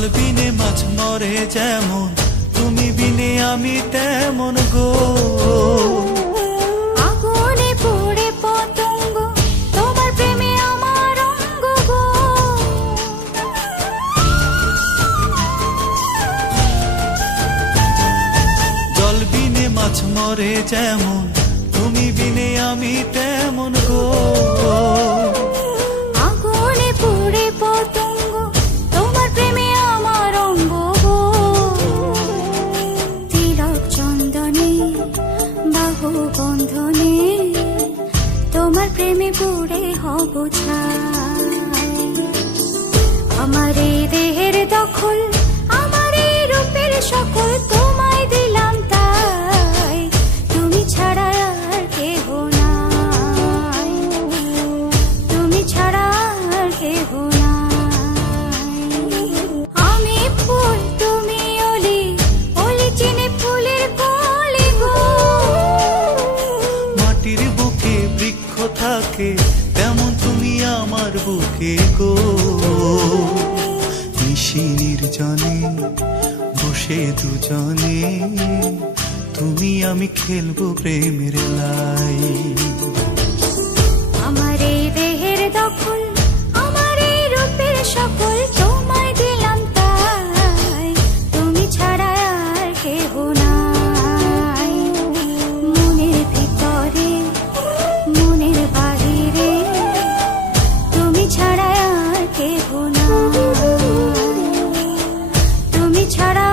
জল বিনে মাছ মরে যেমন, তুমি বিনে আমি তেমন গো। আগুনে পুড়ে পতঙ্গ, তোমার প্রেমে আমার অঙ্গ গো। জল বিনে মাছ মরে যেমন, তুমি বিনে আমি তেমন গো। আগুনে পুড়ে পতঙ্গ, তোমার প্রেমে আমার অঙ্গ গো। তিলক চন্দনে বাহু বন্ধনে, তোমার প্রেমে পুড়ে হব ছাই। আমার এই দেহের দখল, আমার এই রূপের সকল তোমায় দিলাম তাই, তুমি ছাড়া আর কেহ নাই, তুমি ছাড়া আর কেহ নাই। আমি ফুল তুমি অলি, অলি চিনে ফুলের কলি গো। মাটির বুকে বৃক্ষ থাকে, তেমন তুমি আমার বুকে গো। নিশি নির্জনে বসে দুজনে, তুমি আমি খেলবো প্রেমের লাই। আমার এই দেহের দখল, আমার এই রূপের সকল তোমায় দিলাম তাই, তুমি ছাড়া আর কেহ নাই। মনের ভিতরে মনের বাহিরে, তুমি ছাড়া আর কেহ নাই, তুমি ছাড়া